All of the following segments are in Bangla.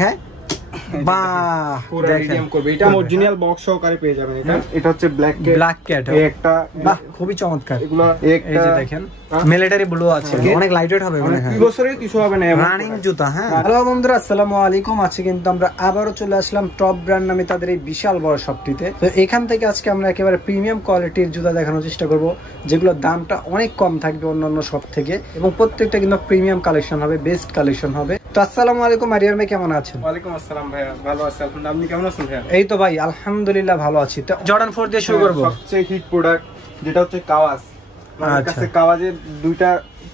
হ্যাঁ বাহ পুরো মিডিয়াম করবে, এটা অরিজিনাল বক্স সহকারে পেয়ে যাবেন। এটা হচ্ছে ব্ল্যাক ক্যাট, একটা বাহ খুবই চমৎকার। এগুলো এই যে দেখেন মিলিটারি ব্লু আছে, অনেক লাইটওয়েট হবে মনে হয়, 2 বছরের কিছু হবে না, রানিং জুতা। হ্যাঁ হ্যালো বন্ধুরা, আসসালামু আলাইকুম। আজকে কিন্তু আমরা আবারো চলে আসলাম টপ ব্র্যান্ড নামে তাদের এই বিশাল বড় শপটিতে। তো এখান থেকে আজকে আমরা একেবারে প্রিমিয়াম কোয়ালিটির জুতা দেখানোর চেষ্টা করব, যেগুলোর দামটা অনেক কম থাকবে অন্যান্য শপ থেকে, এবং প্রত্যেকটা কিন্তু প্রিমিয়াম কালেকশন হবে, বেস্ট কালেকশন হবে। তো আসসালামু আলাইকুম আরিয়ার ভাই, কেমন আছেন? ওয়ালাইকুম আসসালাম ভাইয়া, ভালো আছি আলহামদুলিল্লাহ, আপনি কেমন আছেন ভাইয়া? এই তো ভাই আলহামদুলিল্লাহ ভালো আছি। তো জর্ডান 4 দিয়ে শুরু করব। সবচেয়ে হিট প্রোডাক্ট যেটা হচ্ছে কাওয়াস, আমার কাছে কাওয়াজের দুইটা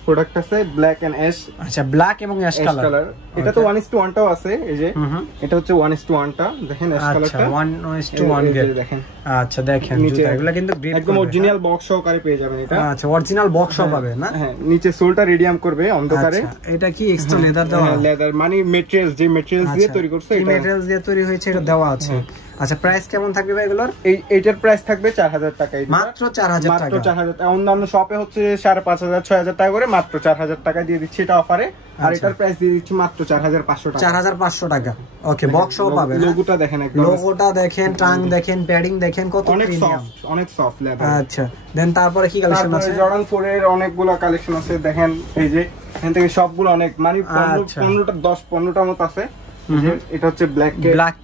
প্রোডাক্ট আছে, ব্ল্যাক এন্ড অ্যাশ। আচ্ছা, ব্ল্যাক এবং অ্যাশ কালার। এটা তো 1:1 টাও আছে, এই যে এটা হচ্ছে 1:1 টা, দেখেন অ্যাশ কালারটা 1:1 দেখেন। আচ্ছা দেখেন জুতাগুলো কিন্তু একদম অরিজিনাল বক্স সহকারে পেয়ে যাবেন এটা। আচ্ছা অরিজিনাল বক্স সহ পাবে না? হ্যাঁ, নিচে সোলটা রেডিয়াম করবে অন্ধকারে। এটা কি এক্সট্রা লেদার দেওয়া? লেদার মানে ম্যাটেরিয়ালস, যে ম্যাটেরিয়ালস দিয়ে তৈরি করছে, এই ম্যাটেরিয়ালস দিয়ে তৈরি হয়েছে, এটা দেওয়া আছে। আচ্ছা প্রাইস কেমন থাকবে ভাই এগুলোর? এইটার প্রাইস থাকবে 4000 টাকা, মাত্র 4000 টাকা। মাত্র 4000 টাকা। অন্যান্য শপে হচ্ছে 5500 6000 টাকা করে, মাত্র 4000 টাকা দিয়ে দিচ্ছি এটা অফারে। আর এটার প্রাইস দিয়ে দিচ্ছি মাত্র 4500 টাকা। 4500 টাকা। ওকে, বক্স সহ পাবেন। লোগোটা দেখেন, একদম লোগোটা দেখেন, টাং দেখেন, প্যাডিং দেখেন, কত প্রিমিয়াম, অনেক সফট লেদার। আচ্ছা দেন তারপরে কি কালেকশন আছে? জর্ডান 4 এর অনেকগুলো কালেকশন আছে, দেখেন এই যে এখান থেকে সবগুলো অনেক মানে 15টা মত আছে। এটা হচ্ছে ব্ল্যাক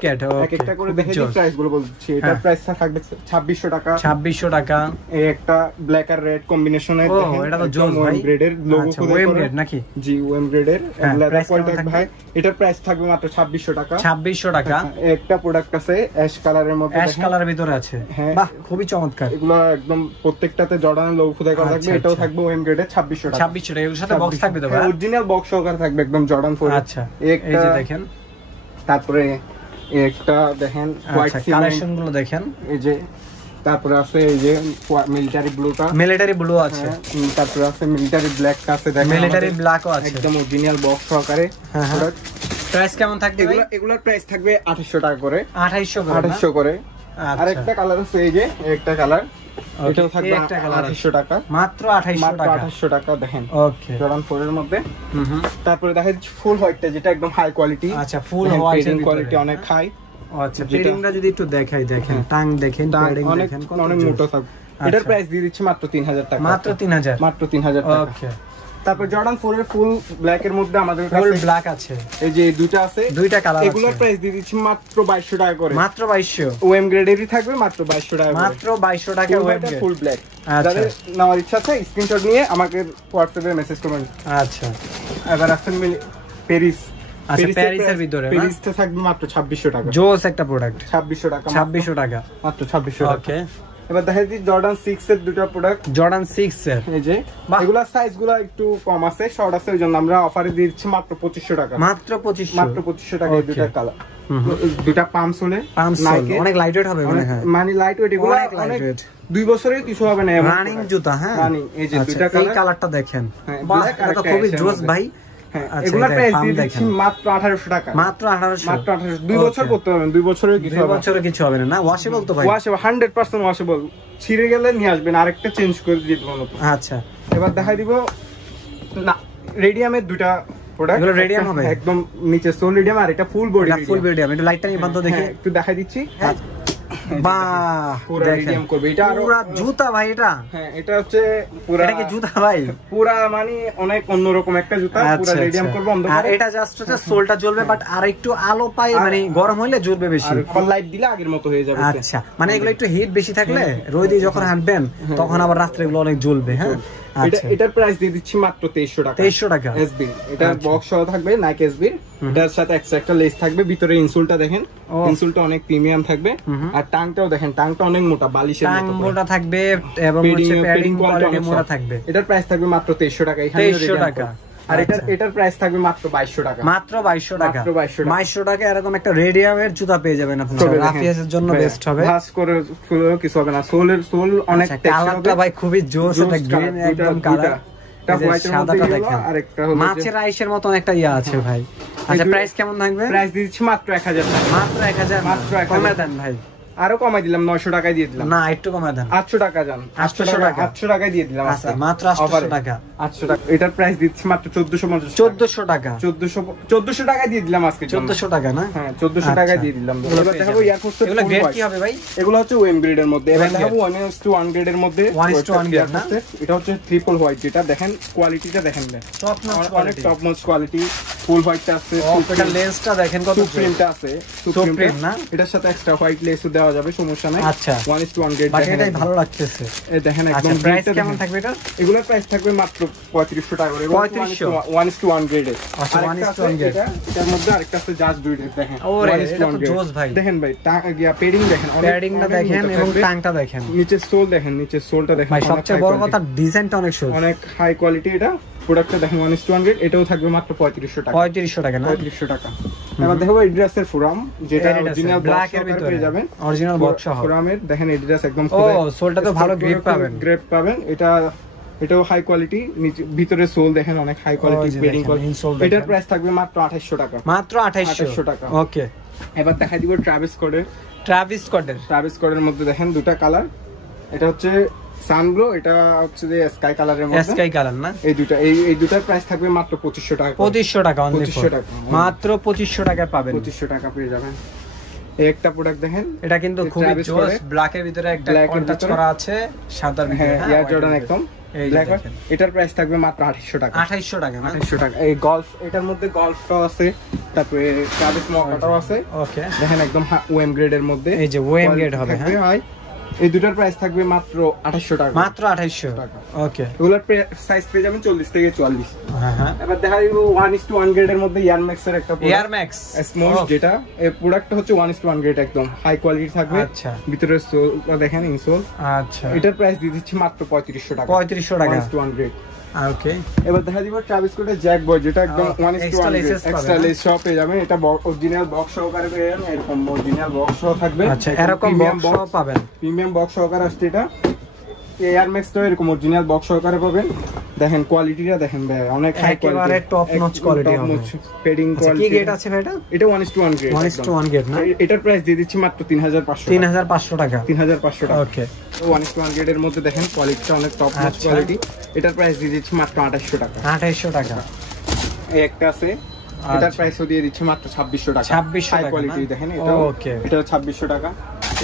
ক্যাট, এক একটা করে দেখে দিই প্রাইস গুলো বলছি। এটার প্রাইস থাকবে 2600 টাকা। 2600 টাকা। এই একটা ব্ল্যাক আর রেড কম্বিনেশনে, দেখেন এটা তো জোস ভাই, গ্রেডের লোগো করে ওএম গ্রেড নাকি? জি, ওএম গ্রেডের লেদার কোয়ালিটি ভাই। এটার প্রাইস থাকবে মাত্র 2600 টাকা। 2600 টাকা। একটা প্রোডাক্ট আছে অ্যাশ কালারের মধ্যে, অ্যাশ কালারের ভিতরে আছে, বাহ খুবই চমৎকার। এগুলো একদম প্রত্যেকটাতে জর্ডানের লোগো খোদাই করা থাকবে। এটাও থাকবে ওএম গ্রেডের 2600 টাকা। 2600 টাকা, এর সাথে বক্স থাকবে তো ভাই? অরিজিনাল বক্স সহকারে থাকবে একদম জর্ডান 4। আচ্ছা এই যে দেখেন, তারপরে একটা দেখেন হোয়াইট কালেকশন গুলো দেখেন, এই যে তারপরে আছে এই যে মিলিটারি ব্লুটা, মিলিটারি ব্লু আছে। তারপরে আছে মিলিটারি ব্ল্যাকটা আছে, দেখেন মিলিটারি ব্ল্যাকও আছে, একদম অরিজিনাল বক্স সহকারে। প্রাইস কেমন থাকবে ভাই? এগুলোর প্রাইস থাকবে 2800 টাকা করে। 2800 করে। আর একটা কালার আছে, এই যে একটা কালার, এটাও থাকবে 2800 টাকা। মাত্র 2800 টাকা দেখেন। ওকে, জর্ডান 4 এর মধ্যে। তারপরে দেখা যাচ্ছে ফুল হোয়াইটটা, যেটা একদম হাই কোয়ালিটি। আচ্ছা, ফুল হোয়াইট এর কোয়ালিটি অনেক হাই। আচ্ছা, পেডিংটা যদি একটু দেখাই, দেখেন টাং দেখেন, পেডিং দেখেন, অনেক মোটা থাকবে। এটার প্রাইস দিয়ে দিচ্ছি মাত্র 3000 টাকা। মাত্র 3000 টাকা। ওকে, তারপর জর্ডান 4 এর ফুল ব্ল্যাক এর মধ্যে আমাদের কাছে ফুল ব্ল্যাক আছে, এই যে দুইটা আছে, দুইটা কালার। এগুলোর প্রাইস দিয়ে দিচ্ছি মাত্র 2200 টাকা করে। মাত্র 2200। ওএম গ্রেডেরই থাকবে, মাত্র 2200 টাকা করে। মাত্র 2200 টাকা ওএম গ্রেড ফুল ব্ল্যাক। যাদের নেওয়ার ইচ্ছা আছে স্ক্রিনশট নিয়ে আমাকে হোয়াটসঅ্যাপে মেসেজ করবেন। আচ্ছা, এবার আসেন প্যারিস। আচ্ছা, প্যারিসের ভিতরে প্যারিসতে থাকবে মাত্র 2600 টাকা। জোস একটা প্রোডাক্ট, 2600 টাকা। 2600 টাকা, মাত্র 2600 টাকা। ওকে, এবার দেখা যাচ্ছে জর্ডান 6 এর দুটো প্রোডাক্ট। জর্ডান 6 এর এই যে এগুলা সাইজগুলো একটু কম আছে, শর্ট আছে, ওইজন্য আমরা অফারে দিচ্ছি মাত্র 2500 টাকা। মাত্র 2500 টাকা। এই দুটো কালার, দুটো পাম্প সোলে, অনেক লাইটওয়েট হবে মনে হয়, মানে লাইটওয়েট। এগুলো অনেক 2 বছরের কিছু হবে না, রানিং জুতা। হ্যাঁ, রানিং। এই যে দুটো কালার, এই কালারটা দেখেন, বাহ এটা খুবই জোস ভাই। এগুলোর প্রাইস দিচ্ছি মাত্র 1800 টাকা। মাত্র 1800। 2 বছর করতে পারবেন, 2 বছরের কিছু হবে না। ওয়াশেবল তো ভাই? Washable, 100% washable. ছিঁড়ে গেলে নিয়ে আসবেন, আরেকটা চেঞ্জ করে দিয়ে দেব নতুন। আচ্ছা, এবার দেখাই দিব না রেডিয়ামের দুটো প্রোডাক্ট। এগুলো রেডিয়াম হবে, একদম নিচে সোল রেডিয়াম, আর এটা ফুল বডি রেডিয়াম। একটু লাইটটা নিয়ে বাঁধো দেখি, একটু দেখাই দিচ্ছি। বাহ, পুরো রেডিয়াম করবে এটা, পুরো জুতা ভাই এটা। হ্যাঁ, এটা হচ্ছে পুরো, এটা কি জুতা ভাই? পুরো মানে অনেক অন্যরকম একটা জুতা, পুরো রেডিয়াম করবে অন্ধকারে। আর এটা জাস্ট হচ্ছে সোলটা জ্বলবে, বাট আর একটু আলো পাই, মানে গরম হইলে জ্বলবে বেশি, আর লাইট দিলে আগের মতো হয়ে যাবে। আচ্ছা, মানে এগুলো একটু হিট বেশি থাকলে রোদে যখন হাঁটবেন তখন আবার রাত্রে এগুলো অনেক জ্বলবে। হ্যাঁ, এটার প্রাইস দিয়ে দিচ্ছি মাত্র 2300 টাকা। 2300 টাকা এসবি। এটা বক্স সহ থাকবে, নাইক এসবি। এটার সাথে একটা লেস থাকবে, ভিতরে ইনসোলটা দেখেন, ইনসোলটা অনেক প্রিমিয়াম থাকবে। আর টাংটাও দেখেন, টাংটা অনেক মোটা, বালিশের মতো। টাং মোটা থাকবে এবং হচ্ছে প্যাডিং কোয়ালিটি মোটা থাকবে। এটার প্রাইস থাকবে মাত্র 2300 টাকা। 2300 টাকা। আর এটার প্রাইস থাকবে মাত্র 2200 টাকা। মাত্র 2200 টাকা। 2200 টাকা এরকম একটা রেডিয়ামের জুতা পেয়ে যাবেন আপনারা, রাফিয়াসের জন্য বেস্ট হবে। ভাস করে কিছু হবে না, সোল অনেক কালারটা ভাই খুবই জোস, এটা গ্রিন একদম কালার। মাছের আইসের মতো একটা ইয়া আছে ভাই। আচ্ছা, প্রাইস কেমন থাকবে? প্রাইস দিচ্ছি মাত্র 1000 টাকা। মাত্র 1000। কমে দেন ভাই। আরো কমাই দিলাম 900 টাকায় দিয়ে দিলাম। না একটু কমাই দেন, 800 টাকা জান, 800 টাকা, 800 টাকায় দিয়ে দিলাম। আচ্ছা মাত্র 800 টাকা, 800 টাকা। এটার প্রাইস দিচ্ছি মাত্র 1450, 1400 টাকা, 1400 টাকায় দিয়ে দিলাম আজকে। 1400 টাকা না? হ্যাঁ 1400 টাকায় দিয়ে দিলাম। এবার দেখাবো এয়ারফোর্সের এগুলো গ্রেড কি হবে ভাই? এগুলো হচ্ছে ওএম গ্রেডের মধ্যে। এবার দেখাবো 1:1 গ্রেডের মধ্যে। 1:1 গ্রেড না? এটা হচ্ছে ট্রিপল হোয়াইট, যেটা দেখেন কোয়ালিটিটা দেখেন, টপ নচ অনেক কোয়ালিটি, টপ নচ কোয়ালিটি। ফুল হোয়াইটটা আছে, এটা লেন্সটা দেখেন কত সুপ্রিমটা আছে, সুপ্রিম না? এটার সাথে এক্সট্রা হোয়াইট লেসও দেওয়া যাবে, সমস্যা নাই। আচ্ছা 1:1 গ্রেড বাট এটাই ভালো লাগতেছে। এই দেখেন একদম প্রাইস কেমন থাকবে এটা? এগুলোর প্রাইস থাকবে মাত্র 3500 টাকা করে। 1:1 গ্রেডের। আচ্ছা 1:1 গ্রেড। এটার মধ্যে আরেকটা আছে জাস্ট দুইটা দেখেন। ওরে এটা তো জোস ভাই। দেখেন ভাই পেডিং দেখেন, প্যাডিংটা দেখেন এবং টাংটা দেখেন, নিচের সোল দেখেন, নিচের সোলটা দেখেন ভাই সবচেয়ে বড় কথা ডিজাইনটা অনেক সুন্দর, অনেক হাই কোয়ালিটি। এটা প্রোডাক্টটা দেখেন 1:1 গ্রেড। এটাও থাকবে মাত্র 3500 টাকা। 3500 টাকা না? 3500 টাকা। এবার দেখো এডিডাসের ফোরাম, যেটা অরিজিনাল ব্ল্যাক এর ভিতরে পেয়ে যাবেন, অরিজিনাল বক্স সহ ফোরামের দেখেন এডিডাস একদম। ও সোলটা তো ভালো গ্রিপ পাবেন, গ্রিপ পাবেন। এটাও হাই কোয়ালিটি, ভিতরে সোল দেখেন অনেক হাই কোয়ালিটি পেডিং কোয়ালিটি। এটার প্রাইস থাকবে মাত্র 2800 টাকা। মাত্র 2800 টাকা। ওকে এবার দেখাই দিব ট্রাভিস কোডের মধ্যে দেখেন দুটো কালার। এটা হচ্ছে সানব্লো, এটা হচ্ছে যে স্কাই কালারের মধ্যে, স্কাই কালার না? এই দুটার প্রাইস থাকবে মাত্র 2500 টাকা। 2500 টাকা অনলি, 2500 টাকা মাত্র 2500 টাকায় পাবেন। 2500 টাকা পেয়ে যাবেন। এই একটা প্রোডাক্ট দেখেন, এটা কিন্তু খুবই জোস, ব্ল্যাক এর ভিতরে একটা কন্ট্রাস্ট করা আছে, সাদার ভিতরে। হ্যাঁ এয়ার জর্ডান একদম ব্ল্যাক। এটার প্রাইস থাকবে মাত্র 2800 টাকা। 2800 টাকা না? 2800 টাকা। এই গলফ, এটার মধ্যে গলফটাও আছে, তারপরে ট্রাভিস মকাটাও আছে। ওকে দেখেন একদম ওএম গ্রেডের মধ্যে, এই যে ওএম গ্রেড হবে। হ্যাঁ এই দুটার প্রাইস থাকবে মাত্র 2800 টাকা। মাত্র 2800 টাকা। ওকে এগুলোর সাইজ পেয়ে যাবেন 40 থেকে 44। হ্যাঁ হ্যাঁ। এবার দেখা দিব 1:1 গ্রেডের মধ্যে এয়ারম্যাক্স এর একটা প্রোডাক্ট, এয়ারম্যাক্স স্মোশ, যেটা এই প্রোডাক্টটা হচ্ছে 1:1 গ্রেড একদম হাই কোয়ালিটি থাকবে। আচ্ছা ভিতরে সোলটা দেখেন, ইনসোল। আচ্ছা এটার প্রাইস দিয়ে দিচ্ছি মাত্র 3500 টাকা। 3500 টাকা 1:1 গ্রেড। ওকে এবার দেখা দিব ট্রাভিস স্কটের জ্যাক বয়, যেটা একদম 1:1 গ্রেড এক্সট্রা লেস সহ পেয়ে যাবেন। এটা অরিজিনাল বক্স সহকারে পেয়ে যাবেন, এরকম অরিজিনাল বক্স সহ থাকবে। আচ্ছা এরকম বক্স সহ পাবেন, প্রিমিয়াম বক্স সহকারে আসছে এটা। এয়ারম্যাক্স তো এরকম অরিজিনাল বক্স সহকারে পাবেন। দেখেন কোয়ালিটিটা দেখেন ভাই, অনেক হাই কোয়ালিটি, একেবারে টপ নচ কোয়ালিটি হবে। Padding quality. কি গ্রেড আছে ভাই এটা? এটা 1:1 গ্রেড। 1:1 গ্রেড না? এটার প্রাইস দিয়ে দিচ্ছি মাত্র 3500 টাকা। 3500 টাকা। ওকে 1:1 গ্রেডের মধ্যে দেখেন কোয়ালিটিটা অনেক টপ নচ কোয়ালিটি। এটার প্রাইস দিয়ে দিচ্ছি মাত্র 2800 টাকা। 2800 টাকা। এই একটা আছে, এটার প্রাইসও দিয়ে দিচ্ছি মাত্র 2600 টাকা। 2600 হাই টাকা কোয়ালিটি দেখেন, এটা ওকে, এটা 2600 টাকা।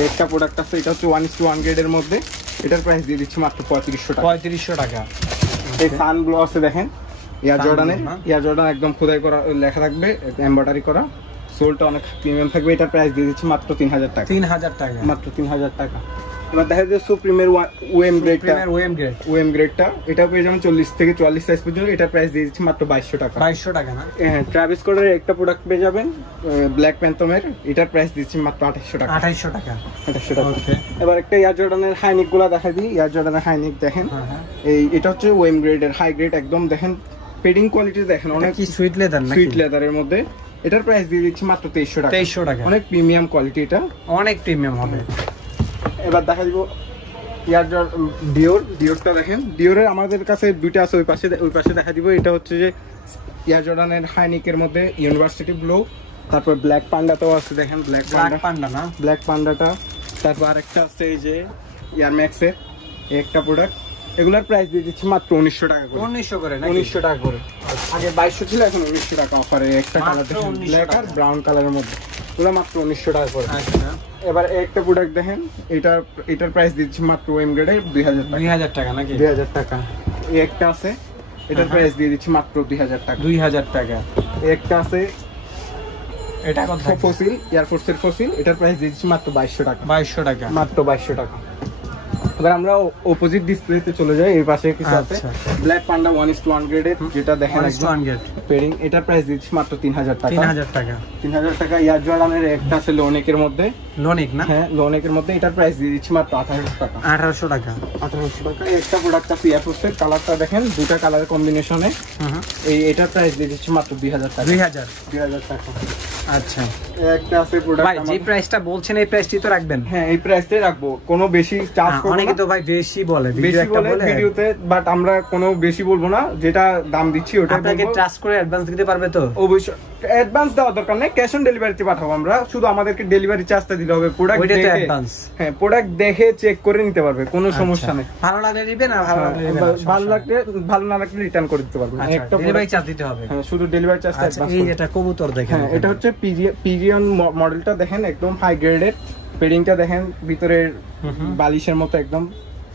একটা প্রোডাক্ট আছে, এটা হচ্ছে 1:1 গ্রেডের মধ্যে। এটার প্রাইস দিয়ে দিচ্ছি মাত্র 3500 টাকা। 3500 টাকা। এই সানগ্লো আছে দেখেন, এয়ার জর্ডান একদম খোদাই করা লেখা থাকবে, এমব্রয়ডারি করা, সোলটা অনেক প্রিমিয়াম থাকবে। এটার প্রাইস দিয়ে দিচ্ছি মাত্র 3000 টাকা। 3000 টাকা, মাত্র 3000 টাকা। এবার দেখা যায় সুপ্রিমের ওএম গ্রেডটা, এটা পেয়ে যাবেন 40 থেকে 44 সাইজ পর্যন্ত। এটার প্রাইস দিয়ে দিচ্ছি মাত্র 2200 টাকা। 2200 টাকা না? হ্যাঁ ট্রাভিস স্কটের একটা প্রোডাক্ট পেয়ে যাবেন ব্ল্যাক প্যান্থমের, এটার প্রাইস দিচ্ছি মাত্র 2800 টাকা। 2800 টাকা। 2800 টাকা। এবার একটা এয়ার জর্ডানের হাইনিক গুলা দেখা দিই। এয়ার জর্ডানের হাইনিক দেখেন, এটা হচ্ছে ওএম গ্রেডের হাই গ্রেড একদম। দেখেন পেডিং কোয়ালিটি দেখেন, অনেক কি সুইট লেদার না? সুইট লেদারের মধ্যে। এটার প্রাইস দিয়ে দিচ্ছি মাত্র 2300 টাকা। 2300 টাকা। অনেক প্রিমিয়াম কোয়ালিটি, এটা অনেক প্রিমিয়াম হবে। এবার দেখা দিব ডিওরটা দেখেন। ডিওরের আমাদের কাছে দুইটা আছে, ওই পাশে দেখা দিব। এটা হচ্ছে যে এয়ার জর্ডানের হাইনিকের মধ্যে ইউনিভার্সিটি ব্লু, তারপর ব্ল্যাক পান্ডাটাও আছে দেখেন, ব্ল্যাক পান্ডা না, ব্ল্যাক পান্ডাটা। তারপর আরেকটা আছে এই যে এয়ারম্যাক্সের একটা প্রোডাক্ট। এগুলার প্রাইস দিয়ে দিচ্ছি মাত্র 1900 টাকা করে। 1900 করে? 1900 টাকা করে। আগে 2200 ছিল, এখন 1900 টাকা অফারে। একটা কালার দেখেন, ব্ল্যাক আর ব্রাউন কালারের মধ্যে, এগুলো মাত্র 1900 টাকা করে। আচ্ছা এবার একটা প্রোডাক্ট দেখেন, এটার প্রাইস দিচ্ছি মাত্র ওএম গ্রেডে 2000 টাকা নাকি? 2000 টাকা। এই একটা আছে, এটার প্রাইস দিয়ে দিচ্ছি মাত্র 2000 টাকা। 2000 টাকা। একটা আছে, এটা কত? ফসিল, এয়ারফোর্সের ফসিল, এটার প্রাইস দিয়ে দিচ্ছি মাত্র 2200 টাকা। 2200 টাকা, মাত্র 2200 টাকা। এবার আমরা অপোজিট ডিসপ্লেতে চলে যাই। এই পাশে কিছু আছে, ব্ল্যাক পান্ডা 1:1 গ্রেডের, যেটা দেখেন একদম পেডিং। এটার প্রাইস দিচ্ছি মাত্র 3000 টাকা। 3000 টাকা। 3000 টাকা। এয়ার জর্ডানের একটা আছে লোনেকের মধ্যে, লোনেক না? হ্যাঁ লোনেকের মধ্যে। এটার প্রাইস দিয়ে দিচ্ছি মাত্র 1800 টাকা। 1800 টাকা। 1800 টাকা। একটা প্রোডাক্ট আছে এয়ারফোর্সের, কালারটা দেখেন, দুটো কালারের কম্বিনেশনে। এটার প্রাইস দিয়ে দিচ্ছি মাত্র 2000 টাকা। 2000 টাকা। আচ্ছা একটা আছে প্রোডাক্ট, ভাই যে প্রাইসটা বলছেন এই প্রাইসটি তো রাখবেন? হ্যাঁ এই প্রাইসটাই রাখবো, কোনো বেশি চার্জ করব না। অনেকে তো ভাই বেশি বলে ভিডিওতে, বাট আমরা কোনো বেশি বলবো না, যেটা দাম দিচ্ছি ওটা আপনাকে ট্রাস্ট করে অ্যাডভান্স দিতে পারবে তো? অবশ্যই অ্যাডভান্স দেওয়ার দরকার নেই, ক্যাশ অন ডেলিভারিতে পাঠাবো আমরা, শুধু আমাদেরকে ডেলিভারি চার্জটা দিতে হবে। প্রোডাক্ট দেখে অ্যাডভান্স, হ্যাঁ প্রোডাক্ট দেখে চেক করে নিতে পারবে, কোনো সমস্যা নেই। ভালো লাগলে নেবেন, আর ভালো না লাগলে রিটার্ন করে দিতে পারবেন। একটা ডেলিভারি চার্জ দিতে হবে, হ্যাঁ শুধু ডেলিভারি চার্জটা অ্যাডভান্স। এই এটা কবুতর দেখেন, এটা হচ্ছে পিজিয়ন মডেলটা দেখেন, একদম হাই গ্রেডের। পেডিংটা দেখেন, ভিতরের বালিশের মতো একদম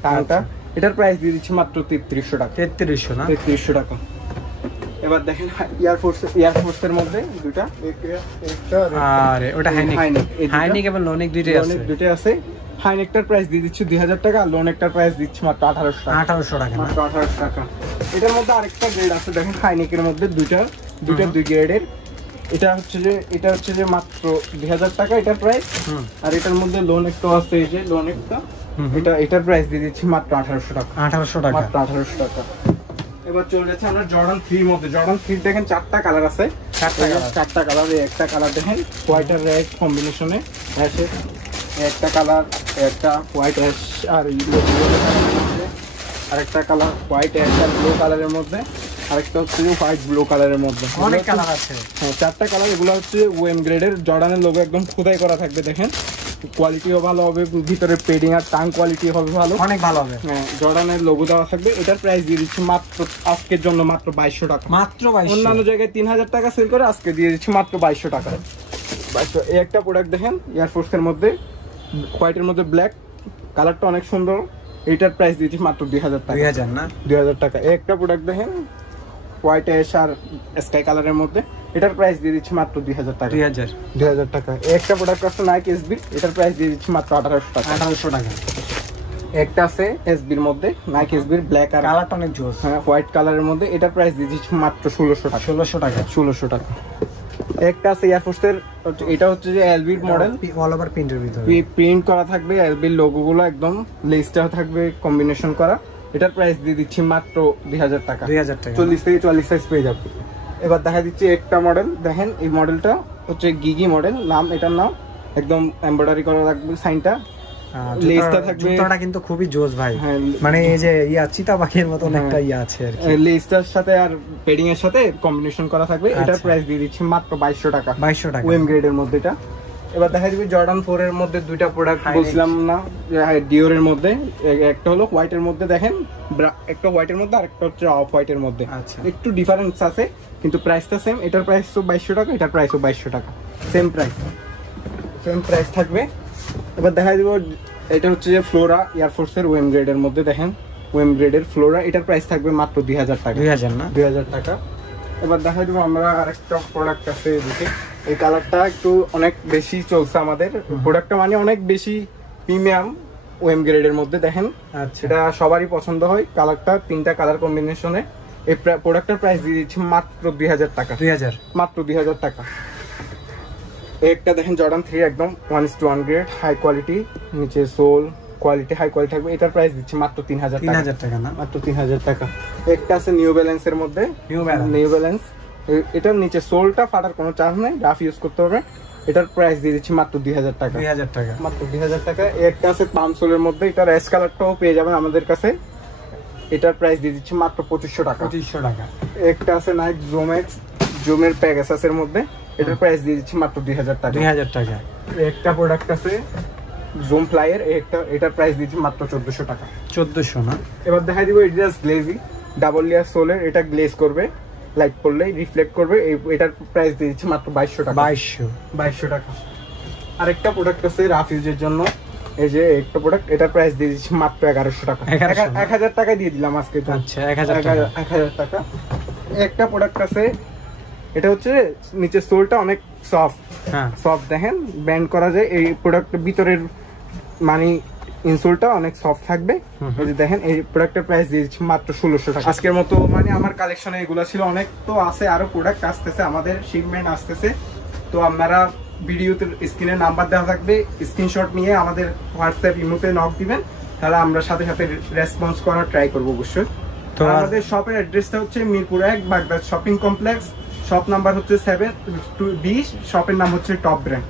টানটা। এটার প্রাইস দিয়ে দিচ্ছি মাত্র 3300 টাকা। 3300 না? 3300 টাকা। এবার দেখেন এয়ারফোর্সের মধ্যে দুটো, একটা আরে ওটা হাইনিক এবং লোনিক দুটোই আছে। হাইনেকটার প্রাইস দিয়ে দিচ্ছি 2000 টাকা, আর লোনেকটার প্রাইস দিচ্ছি মাত্র 1800 টাকা। 1800 টাকা, মাত্র 1800 টাকা। এটার মধ্যে আরেকটা গ্রেড আছে দেখেন, হাইনেকের মধ্যে দুইটা দুই গ্রেডের। এটা হচ্ছে যে মাত্র 2000 টাকা এটার প্রাইস। আর এটার মধ্যে লোন একটা আছে, এই যে লোন একটা, এটার প্রাইস দিয়ে দিচ্ছি মাত্র 1800 টাকা। 1800 টাকা, মাত্র 1800 টাকা। এবার চলে যাচ্ছে আমরা জর্ডান 3 মধ্যে। জর্ডান 3 দেখেন 4টা কালার আছে, 4টা কালার। একটা কালার দেখেন হোয়াইট আর রেড কম্বিনেশনে আছে, একটা কালার, একটা হোয়াইট অ্যাশ আর আরেকটা কালার হোয়াইট অ্যাশ আর ব্লু কালারের মধ্যে, আরেকটা হচ্ছে হোয়াইট ব্লু কালারের মধ্যে। অনেক কালার আছে, হ্যাঁ 4টা কালার। এগুলো হচ্ছে ওএম গ্রেডের, জর্ডানের লোগো একদম খোদাই করা থাকবে। দেখেন কোয়ালিটিও ভালো হবে, ভিতরে পেডিং আর টাং কোয়ালিটি হবে ভালো, অনেক ভালো হবে। হ্যাঁ জর্ডানের লোগো দেওয়া থাকবে। এটার প্রাইস দিয়ে দিচ্ছি মাত্র আজকের জন্য মাত্র 2200 টাকা। মাত্র 2200। অন্যান্য জায়গায় 3000 টাকা সেল করে, আজকে দিয়ে দিচ্ছি মাত্র 2200 টাকা। 2200। এই একটা প্রোডাক্ট দেখেন এয়ারফোর্সের মধ্যে, হোয়াইটের মধ্যে ব্ল্যাক কালারটা অনেক সুন্দর। এটার প্রাইস দিচ্ছি মাত্র 2000 টাকা। 2000 না? 2000 টাকা। এই একটা প্রোডাক্ট দেখেন হোয়াইট অ্যাশ আর স্কাই কালারের মধ্যে, এটার প্রাইস দিয়ে দিচ্ছি মাত্র 2000 টাকা। 2000 টাকা। একটা প্রোডাক্ট আছে নাইক এসবি, এটার প্রাইস দিয়ে দিচ্ছি মাত্র 1800 টাকা। 1800 টাকা। একটা আছে এসবির মধ্যে, নাইক এসবির ব্ল্যাক আর কালারটা অনেক জোস, হ্যাঁ হোয়াইট কালারের মধ্যে, এটার প্রাইস দিয়ে দিচ্ছি মাত্র 1600 টাকা। 1600 টাকা। 1600 টাকা। একটা আছে এয়ারফোর্সের, এটা হচ্ছে যে এলবির মডেল, অল ওভার প্রিন্টের ভিতরে প্রিন্ট করা থাকবে, এলবির লোগোগুলো একদম লেসটা থাকবে কম্বিনেশন করা। এটার প্রাইস দিয়ে দিচ্ছি মাত্র 2000 টাকা। 2000 টাকা। 40 থেকে 44 সাইজ পেয়ে যাবে। এবার দেখা দিচ্ছি একটা মডেল দেখেন, এই মডেলটা হচ্ছে গিগি মডেল নাম, এটার নাম একদম এমব্রয়ডারি করা থাকবে, সাইনটা লেসটা থাকবে। জুতাটা কিন্তু খুবই জোস ভাই, মানে এই যে চিতা পাখির মতো একটা আছে আর কি, লেসটার সাথে আর পেডিং এর সাথে কম্বিনেশন করা থাকবে। এটার প্রাইস দিয়ে দিচ্ছি মাত্র 2200 টাকা। 2200 টাকা ওএম গ্রেডের মধ্যে এটা। এবার দেখা দিবি জর্ডান 4 এর মধ্যে দুইটা প্রোডাক্ট বলছিলাম না, ডিওর এর মধ্যে। একটা হলো হোয়াইট এর মধ্যে দেখেন, একটা হোয়াইট এর মধ্যে আর একটা হচ্ছে অফ হোয়াইট এর মধ্যে। একটু ডিফারেন্স আছে কিন্তু প্রাইসটা সেম। এটার প্রাইস তো 2200 টাকা, এটার প্রাইসও 2200 টাকা, সেম প্রাইস থাকবে। এবার দেখা দিব এটা হচ্ছে যে ফ্লোরা এয়ারফোর্স এর ওএম গ্রেড এর মধ্যে, দেখেন ওএম গ্রেডের ফ্লোরা, এটার প্রাইস থাকবে মাত্র 2000 টাকা। 2000 না? 2000 টাকা। এবার দেখা দিব আমরা আরেকটা প্রোডাক্ট আছে এদিকে, এই কালারটা একটু অনেক বেশি চলছে আমাদের প্রোডাক্টটা, মানে অনেক বেশি প্রিমিয়াম ওএম গ্রেডের মধ্যে দেখেন। এটা সবারই পছন্দ হয় কালারটা, 3টা কালার কম্বিনেশনে। এই প্রোডাক্টের প্রাইস দিয়ে দিচ্ছি মাত্র 2000 টাকা। 2000, মাত্র 2000 টাকা। একটা দেখেন জর্ডান 3 একদম 1:1 গ্রেড, হাই কোয়ালিটি, নিচে সোল কোয়ালিটি হাই কোয়ালিটি থাকবে। এটার প্রাইস দিচ্ছি মাত্র 3000 টাকা। 3000 টাকা না? মাত্র 3000 টাকা। একটা আছে নিউ ব্যালেন্স এর মধ্যে, নিউ ব্যালেন্স, এটার নিচে সোলটা ফাটার কোনো চান্স নাই, রাফ ইউজ করতে হবে। এটার প্রাইস দিয়ে দিচ্ছি মাত্র 2000 টাকা। 2000 টাকা, মাত্র 2000 টাকা। একটা আছে পাম সোলের মধ্যে, এটার অ্যাশ কালারটাও পেয়ে যাবেন আমাদের কাছে। এটার প্রাইস দিয়ে দিচ্ছি মাত্র 2500 টাকা। 2500 টাকা। একটা আছে নাইক জুমের প্যাগাসাস এর মধ্যে, এটার প্রাইস দিয়ে দিচ্ছি মাত্র 2000 টাকা। 2000 টাকা। একটা প্রোডাক্ট আছে জুম ফ্লাইয়ের, এটার প্রাইস দিচ্ছি মাত্র 1400 টাকা। 1400 না? এবার দেখাই দিব এডিডাস গ্লেজি ডাবল লেয়ার সোলের, এটা গ্লেজ করবে, লাইট পড়লে রিফ্লেক্ট করবে। এটার প্রাইস দিয়ে দিচ্ছি মাত্র 2200 টাকা। 2200 টাকা। আরেকটা প্রোডাক্ট আছে রাফ ইউজের জন্য, এই যে একটা প্রোডাক্ট, এটার প্রাইস দিয়ে দিচ্ছি মাত্র 1100 টাকা। 1000 টাকা দিয়ে দিলাম আজকে। আচ্ছা 1000 টাকা। একটা প্রোডাক্ট আছে, এটা হচ্ছে নিচে সোলটা অনেক সফট দেখেন, ব্যান্ড করা যায়। এই প্রোডাক্টের ভিতরের মানে ইনসোলটা অনেক সফট থাকবে। এই যে দেখেন, এই প্রোডাক্টের প্রাইস দিয়েছি মাত্র 1600 টাকা। আজকের মতো মানে আমার কালেকশনে এগুলো ছিল, অনেক তো আছে, আরো প্রোডাক্ট আসতেছে, আমাদের শিপমেন্ট আসতেছে। তো আপনারা ভিডিওতে স্ক্রিনে নাম্বার দেওয়া থাকবে, স্ক্রিনশট নিয়ে আমাদের হোয়াটসঅ্যাপ ইমোতে নক দিবেন, তাহলে আমরা সাথে সাথে রেসপন্স করার ট্রাই করবো অবশ্যই। তো আমাদের শপের অ্যাড্রেসটা হচ্ছে Mirpur 1 Baghdad shopping complex, shop number হচ্ছে 7-20, শপের নাম হচ্ছে টপ ব্র্যান্ড।